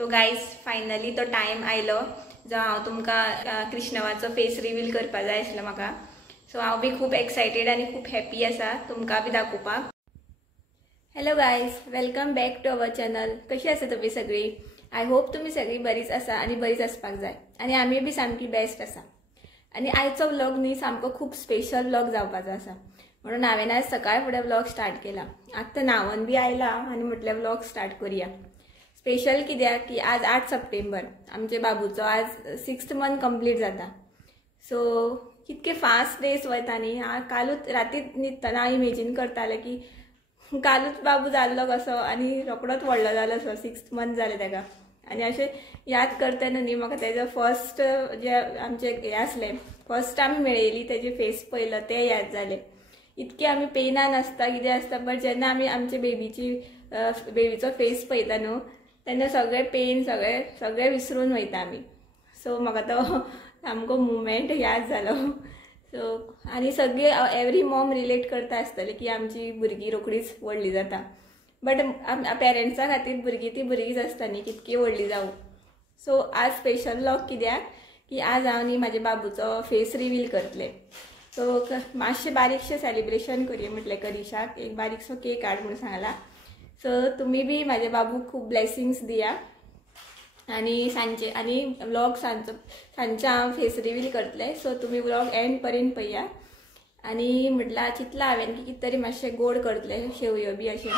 So guys finally तो time आयलो जो हांव तुमकां कृष्णवाचो फेस रिवील करपा जाय आसलो म्हाका. सो हांव बी खूब एक्सायटेड आनी खूब हॅपी आसा तुमकां बी दाखोवपाक. Hello guys, welcome back to our channel. कशी आसा तुमी सगळी? आय होप तुमी सगळी बरीच आसा आनी बरीच आसपाक जाय आनी आमी बी सामकी बेस्ट आसा. आनी आयचो व्लॉग न्ही सामको खूब स्पेशल व्लॉग जावपाचो आसा म्हणून हांवें आज सकाळ फुडें व्लॉग स्टार्ट केला. आतां न्हांवून बी आयला आनी म्हटलें व्लॉग स्टार्ट करुया. स्पेशल कित्याक की आज 8 सप्टेंबर आमचे बाबूचो आज 6th मंथ कंप्लीट जाता. सो कितके फास्ट डेज वयता न्ही. कालूच राती न्हिदतना इमेजीन करताले की कालूच बाबू जाल्लो कसो आनी रोकडोच व्हडलो जालो सो 6th मंथ जालें ताका. आनी अशें याद करतना न्ही म्हाका तेजो फर्स्ट जे आमचे हे आसलें फर्स्ट आमी मेळयली तेजे फेस पयलो तें याद जालें. इतके आमी पेनान आसता कितें आसता बट जेन्ना आमी आमचे बेबीचो फेस पळयता न्हू तेन्ना सगळें पेन सगळें विसरून वयता आमी. सो म्हाका तो सामको मुमेंट याद जालो. सो आनी सगळी एवरी मॉम रिलेट करता आसतली की आमची भुरगीं रोखडीच व्हडली जाता बट पेरंट्सा खातीर भुरगीं ती भुरगींच आसता न्ही कितकी व्हडली जावं. सो आज स्पेशल व्लॉग कित्याक की आज हांव न्ही म्हाज्या बाबूचो फेस रिवील करतलें. सो मातशें बारीकशें सेलिब्रेशन करुया म्हटलें करिशाक एक बारीकसो केक हाड म्हणून सांगला. सो तुमी बी म्हाज्या बाबूक खूब ब्लेसिंग्स दिया आनी सांजचे आनी व्लॉग सांजचे हांव फेस रिवील करतलें. सो तुमी व्लॉग एंड पर्यंत पळया. आनी म्हटल्यार चिंतलां हांवें की कितें तरी मातशें गोड करतलें शेवयो बी अशें.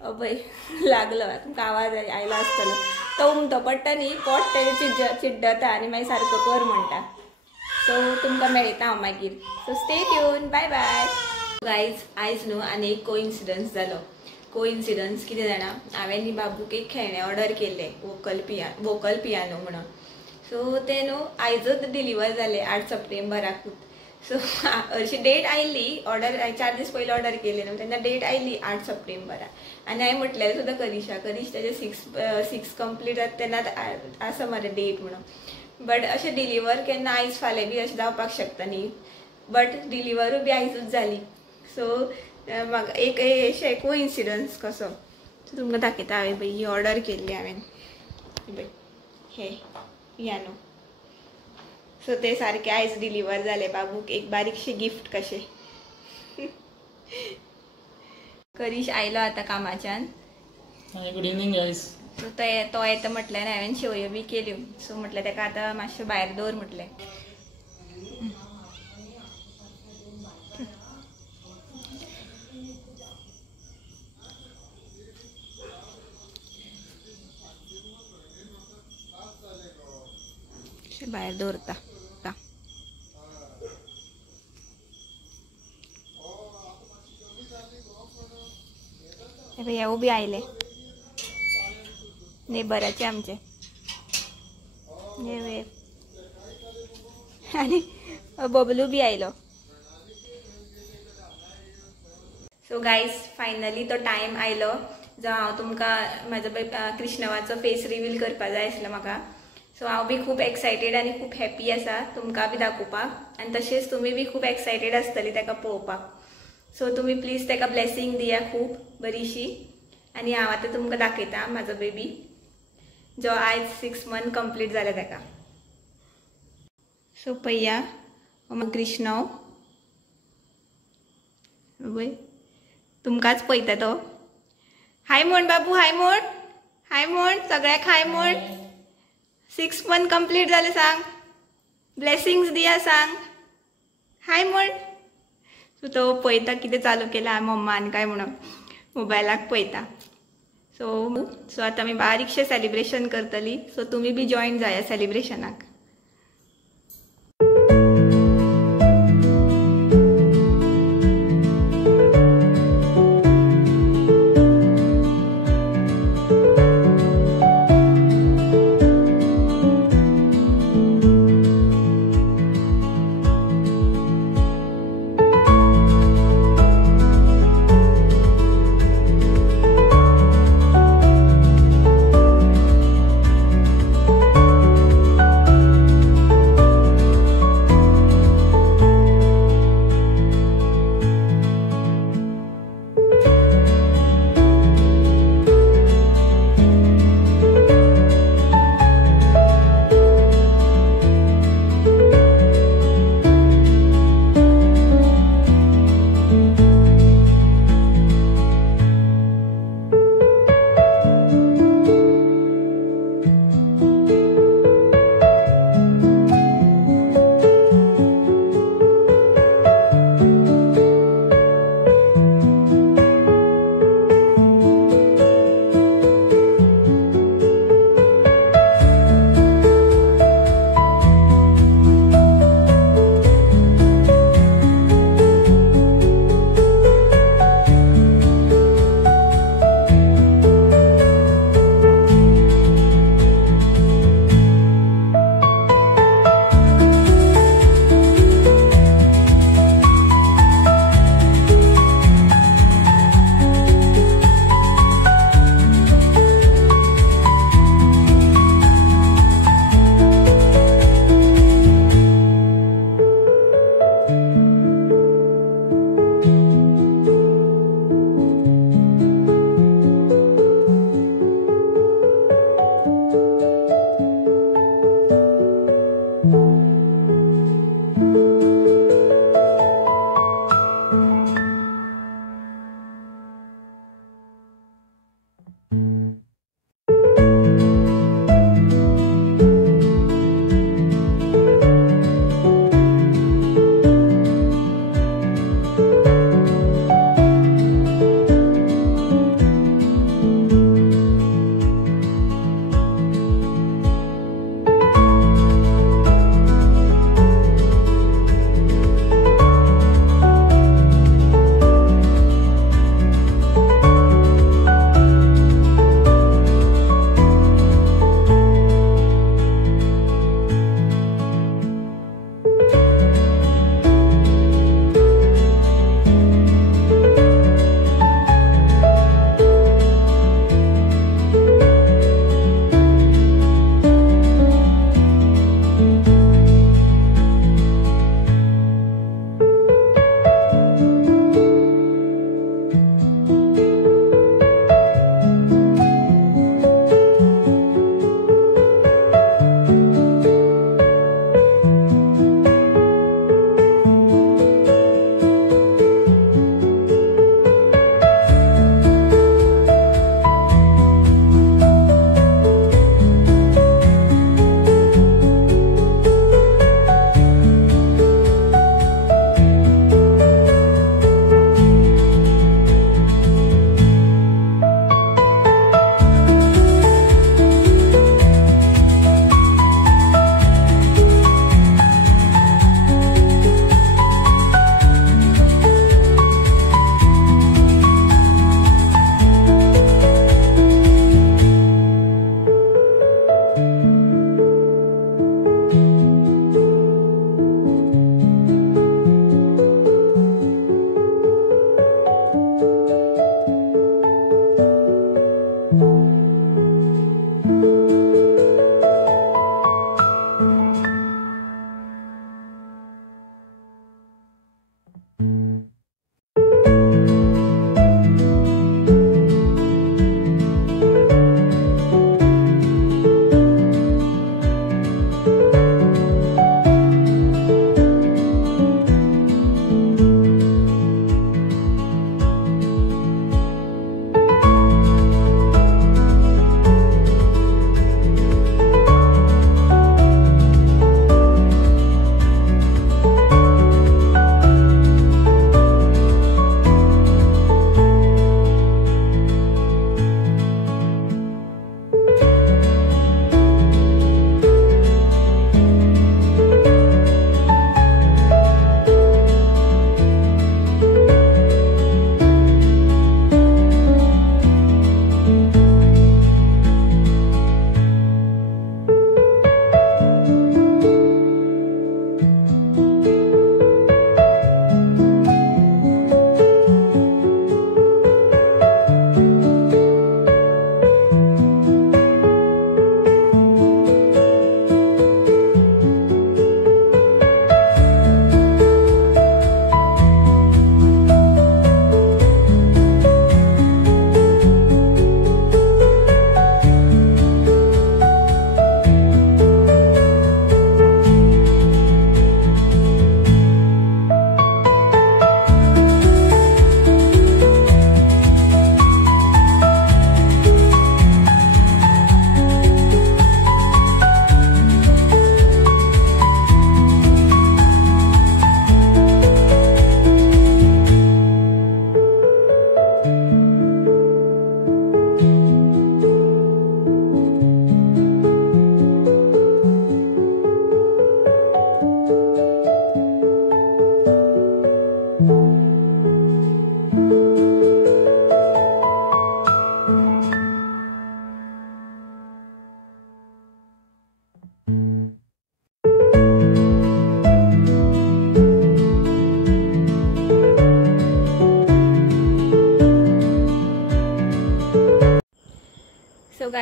पळय लागलो तुमकां आवाज आयलो आसतलो तो उमटो पडटा न्ही पोट तेजे चिड्डता आनी मागीर सारको कर म्हणटा. सो तुमकां मेळयता हांव मागीर. So stay tuned. Bye bye guys. आयज न्हू आनी एक कोइन्सिडन्स जालो. कोइन्सिडन्स कितें जाणा हांवें न्ही बाबूक एक खेळणें ऑर्डर केल्लें वोकल पियानो म्हणून. सो तें न्हू आयजूच डिलिव्हर जालें 8 सप्टेंबराकूच. सो अशी डेट आयिल्ली ऑर्डर 4 दीस पयलीं ऑर्डर केली न्हू तेन्ना डेट आयिल्ली 8 सप्टेंबराक आनी हांवें म्हटलें सुद्दां करीश तेजे 6 कंप्लीट जाता तेन्ना आसा मरे डेट म्हणून. बट अशें डिलिव्हर केन्ना आयज फाल्यां बी अशें जावपाक शकता न्ही बट डिलिव्हरूय बी आयजूच जाली. सो म्हाका एक अशें कोइन्सिडन्स कसो तुमकां दाखयता. हांवें ही ऑर्डर केल्ली हांवें हे पियानो. सो ते सारके आयज डिलिव्हर जाले बाबूक एक बारीकशें गिफ्ट कशें. करीश आयलो आतां कामाच्यान. Good evening guys. सो तो येता म्हटल्यार हांवें शेवयो बी केल्यो. सो म्हटलें ताका आतां मातशें भायर दवर म्हटलें. भायर दवरता. हे बी आयले नेबराचे आमचे हे आनी बबलू बी आयलो. सो गायज फायनली तो टाइम आयलो जो हांव तुमकां म्हाजो कृष्णवाचो फेस रिवील करपा जाय आसलो म्हाका. सो हांव बी खूब एक्सायटेड आनी खूब हॅपी आसा तुमकां बी दाखोवपाक आनी तशेंच तुमी बी खूब एक्सायटेड आसतली ताका पळोवपाक. सो तुमी प्लीज ताका ब्लेसिंग दिया खूब बरीशी. आनी हांव आतां तुमकां दाखयता म्हाजो बेबी जो आयज 6 मंथ कंप्लीट जालें ताका. सो पळया कृष्ण तुमकांच पळयता तो. हाय म्हण बाबू हाय म्हण सगळ्याक हाय म्हण. 6 मंथ कंप्लीट जालें सांग. ब्लेसिंग्स दिया सांग. हाय म्हण. सो तो पळयता कितें चालू केलां मम्मान काय म्हणून मोबायलाक पळयता. सो आतां आमी बारीकशें सेलिब्रेशन करतली. सो तुमी बी जॉयन जाया सेलिब्रेशनाक.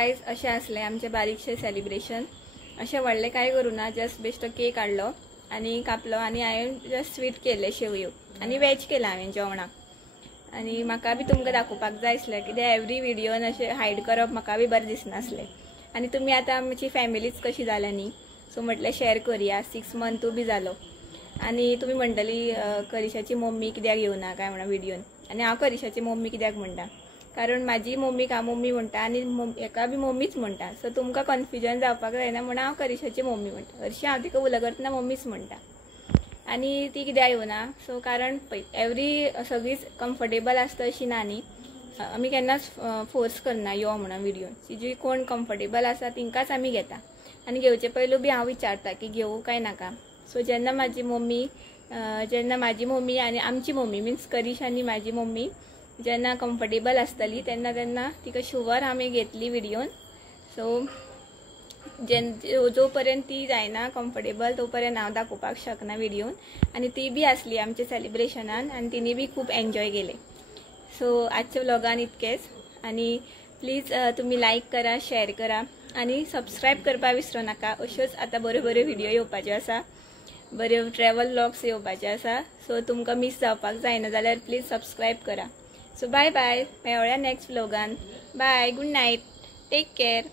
गायज अशें आसलें आमचें बारीकशें सेलिब्रेशन. अशें व्हडलें कांय करूं ना, जस्ट बेश्टो केक हाडलो आनी कापलो आनी हांवें जस्ट स्वीट केले शेवयो आनी वेज केलां हांवें जेवणाक. आनी म्हाका बी तुमकां दाखोवपाक जाय आसलें कित्याक एवरी विडियोन अशें हायड करप म्हाका बी बरें दिसनासलें. आनी तुमी आतां आमची फॅमिलीच कशी जाल्या न्ही, सो म्हटलें शेअर करुया. 6 मंथू बी जालो. आनी तुमी म्हणटली करिशाची मम्मी कित्याक येवना काय म्हणा विडियोन. आनी हांव करिशाची मम्मी कित्याक म्हणटा कारण म्हाजी मम्मीक हांव मम्मी म्हणटा आनी हेका बी मम्मीच म्हणटा. सो तुमकां कन्फ्युजन जावपाक जायना म्हणून हांव करिशाची मम्मी म्हणटा. हरशीं हांव तिका उलय करतना मम्मीच म्हणटा. आनी ती कित्याक येवना, सो कारण पळय एवरी सगळीच कम्फर्टेबल आसता अशी ना न्ही. आमी केन्नाच फोर्स करना यो म्हणून विडियोन. जी कोण कम्फर्टेबल आसा तिंकाच आमी घेता. आनी घेवचे पयलू बी हांव विचारता की घेवूं काय नाका. सो जेन्ना म्हाजी मम्मी आनी आमची मम्मी मिन्स करिश आनी म्हाजी मम्मी जेन्ना कम्फर्टेबल आसतली तेन्ना तिका शुवर आमी घेतली विडियोन. सो जो पर्यंत ती जायना कम्फर्टेबल तो पर्यंत हांव दाखोवपाक शकना विडियोन. आनी ती बी आसली आमच्या सेलिब्रेशनान आनी तिणी बी खूब एन्जॉय केले. सो आजच्या व्लॉगान इतकेंच. आनी प्लीज तुमी लायक करा, शेअर करा आनी सबस्क्रायब करपाक विसरू नाका. अश्योच आतां बऱ्यो बऱ्यो व्हिडियो येवपाच्यो आसा, बऱ्यो ट्रॅवल व्लॉग्स येवपाचे आसा. सो तुमकां मिस जावपाक जायना जाल्यार प्लीज सबस्क्रायब करा. सो बाय बाय, मेळुया नेक्स्ट व्लॉगान. Bye, good night, take care.